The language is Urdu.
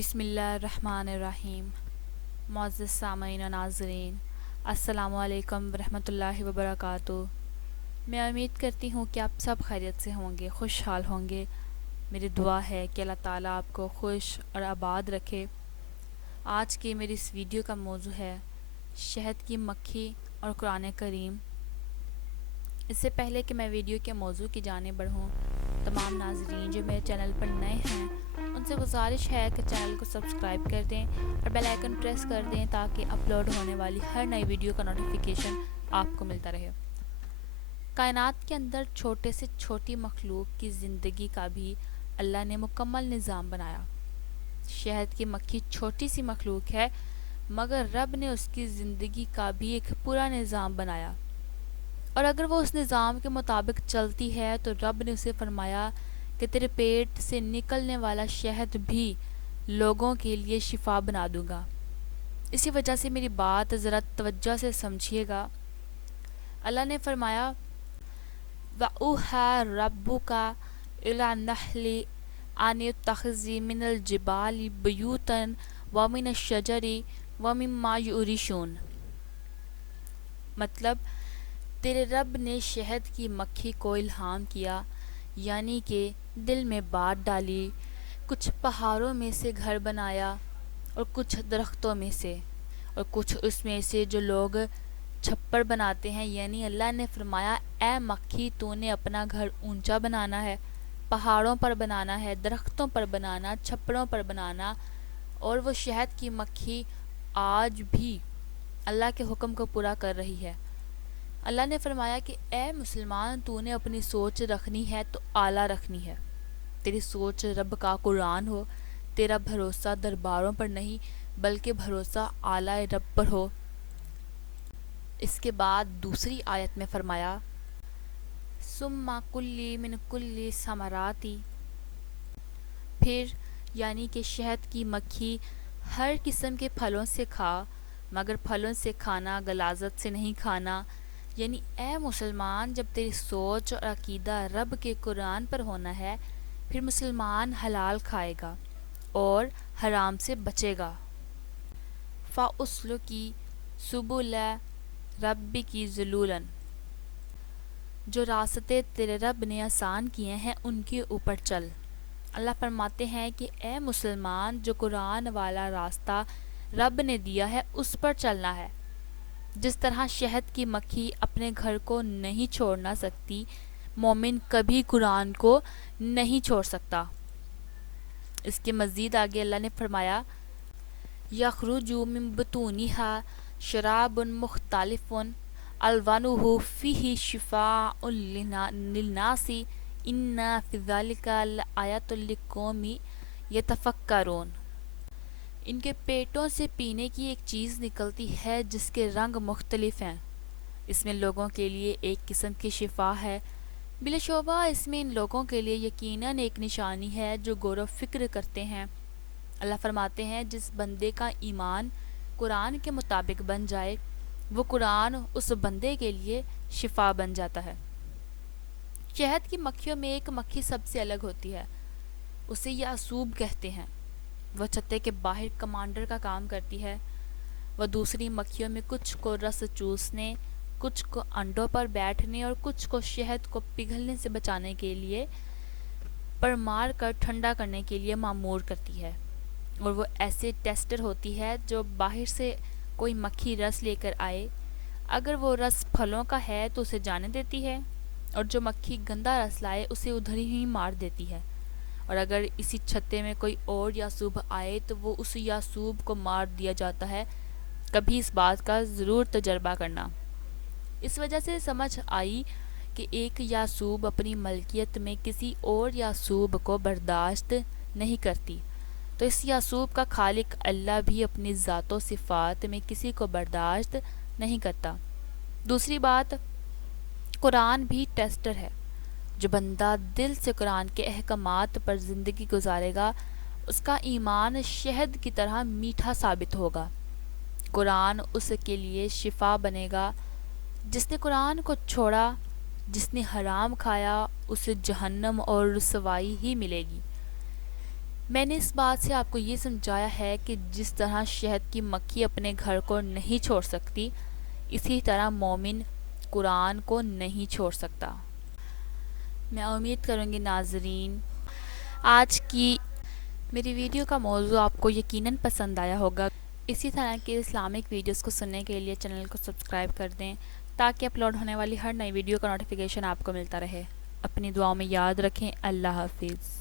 بسم اللہ الرحمن الرحیم۔ معزز سامعین و ناظرین، السلام علیکم ورحمۃ اللہ وبرکاتہ۔ میں امید کرتی ہوں کہ آپ سب خیریت سے ہوں گے، خوشحال ہوں گے۔ میری دعا ہے کہ اللہ تعالیٰ آپ کو خوش اور آباد رکھے۔ آج کی میری اس ویڈیو کا موضوع ہے شہد کی مکھی اور قرآن کریم۔ اس سے پہلے کہ میں ویڈیو کے موضوع کی جانب بڑھوں، تمام ناظرین جو میرے چینل پر نئے ہیں ان سے گزارش ہے کہ چینل کو سبسکرائب کر دیں اور بیل آئیکن پریس کر دیں تاکہ اپلوڈ ہونے والی ہر نئی ویڈیو کا نوٹیفیکیشن آپ کو ملتا رہے۔ کائنات کے اندر چھوٹے سے چھوٹی مخلوق کی زندگی کا بھی اللہ نے مکمل نظام بنایا۔ شہد کی مکھی چھوٹی سی مخلوق ہے مگر رب نے اس کی زندگی کا بھی ایک پورا نظام بنایا، اور اگر وہ اس نظام کے مطابق چلتی ہے تو رب نے اسے فرمایا کہ تیرے پیٹ سے نکلنے والا شہد بھی لوگوں کے لیے شفا بنا دوں گا۔ اسی وجہ سے میری بات ذرا توجہ سے سمجھیے گا۔ اللہ نے فرمایا وَأَوْحَىٰ رَبُّكَ إِلَى النَّحْلِ أَنِ اتَّخِذِي مِنَ الْجِبَالِ بُيُوتًا وَمِنَ الشَّجَرِ وَمِمَّا يُعْرِشُونَ۔ مطلب، تیرے رب نے شہد کی مکھی کو الہام کیا، یعنی کہ دل میں بات ڈالی، کچھ پہاڑوں میں سے گھر بنایا اور کچھ درختوں میں سے، اور کچھ اس میں سے جو لوگ چھپر بناتے ہیں۔ یعنی اللہ نے فرمایا اے مکھی، تو نے اپنا گھر اونچا بنانا ہے، پہاڑوں پر بنانا ہے، درختوں پر بنانا، چھپروں پر بنانا۔ اور وہ شہد کی مکھی آج بھی اللہ کے حکم کو پورا کر رہی ہے۔ اللہ نے فرمایا کہ اے مسلمان، تو نے اپنی سوچ رکھنی ہے تو اعلیٰ رکھنی ہے۔ تیری سوچ رب کا قرآن ہو، تیرا بھروسہ درباروں پر نہیں بلکہ بھروسہ اعلیٰ رب پر ہو۔ اس کے بعد دوسری آیت میں فرمایا ثم کلی من کل ثمرات، پھر یعنی کہ شہد کی مکھی ہر قسم کے پھلوں سے کھا، مگر پھلوں سے کھانا غلاظت سے نہیں کھانا۔ یعنی اے مسلمان، جب تیری سوچ اور عقیدہ رب کے قرآن پر ہونا ہے پھر مسلمان حلال کھائے گا اور حرام سے بچے گا۔ فَأُسْلُكِي سُبُلَ رَبِّكِ ذُلُولًا، جو راستے تیرے رب نے آسان کیے ہیں ان کے اوپر چل۔ اللہ فرماتے ہیں کہ اے مسلمان، جو قرآن والا راستہ رب نے دیا ہے اس پر چلنا ہے۔ جس طرح شہد کی مکھی اپنے گھر کو نہیں چھوڑنا سکتی، مومن کبھی قرآن کو نہیں چھوڑ سکتا۔ اس کے مزید آگے اللہ نے فرمایا یخرج من بطونها شراب مختلف الوانه فیہ شفاء للناس ان فی ذلک لآیات لقوم یتفکرون۔ ان کے پیٹوں سے پینے کی ایک چیز نکلتی ہے جس کے رنگ مختلف ہیں، اس میں لوگوں کے لیے ایک قسم کی شفا ہے، بلا شبہ اس میں ان لوگوں کے لیے یقیناً ایک نشانی ہے جو غور و فکر کرتے ہیں۔ اللہ فرماتے ہیں جس بندے کا ایمان قرآن کے مطابق بن جائے وہ قرآن اس بندے کے لیے شفا بن جاتا ہے۔ شہد کی مکھیوں میں ایک مکھی سب سے الگ ہوتی ہے، اسے یعصوب کہتے ہیں۔ وہ چھتے کے باہر کمانڈر کا کام کرتی ہے۔ وہ دوسری مکھیوں میں کچھ کو رس چوسنے، کچھ کو انڈوں پر بیٹھنے اور کچھ کو شہد کو پگھلنے سے بچانے کے لیے پر مار کر ٹھنڈا کرنے کے لیے مامور کرتی ہے۔ اور وہ ایسے ٹیسٹر ہوتی ہے جو باہر سے کوئی مکھی رس لے کر آئے، اگر وہ رس پھلوں کا ہے تو اسے جانے دیتی ہے، اور جو مکھی گندا رس لائے اسے ادھر ہی مار دیتی ہے۔ اور اگر اسی چھتے میں کوئی اور یعصوب آئے تو وہ اس یعصوب کو مار دیا جاتا ہے۔ کبھی اس بات کا ضرور تجربہ کرنا۔ اس وجہ سے سمجھ آئی کہ ایک یعصوب اپنی ملکیت میں کسی اور یعصوب کو برداشت نہیں کرتی، تو اس یعصوب کا خالق اللہ بھی اپنی ذات و صفات میں کسی کو برداشت نہیں کرتا۔ دوسری بات، قرآن بھی ٹیسٹر ہے۔ جو بندہ دل سے قرآن کے احکامات پر زندگی گزارے گا اس کا ایمان شہد کی طرح میٹھا ثابت ہوگا۔ قرآن اس کے لیے شفا بنے گا۔ جس نے قرآن کو چھوڑا، جس نے حرام کھایا، اسے جہنم اور رسوائی ہی ملے گی۔ میں نے اس بات سے آپ کو یہ سمجھایا ہے کہ جس طرح شہد کی مکھی اپنے گھر کو نہیں چھوڑ سکتی، اسی طرح مومن قرآن کو نہیں چھوڑ سکتا۔ میں امید کروں گی ناظرین آج کی میری ویڈیو کا موضوع آپ کو یقیناً پسند آیا ہوگا۔ اسی طرح کے اسلامک ویڈیوز کو سننے کے لیے چینل کو سبسکرائب کر دیں تاکہ اپلوڈ ہونے والی ہر نئی ویڈیو کا نوٹیفیکیشن آپ کو ملتا رہے۔ اپنی دعاؤں میں یاد رکھیں۔ اللہ حافظ۔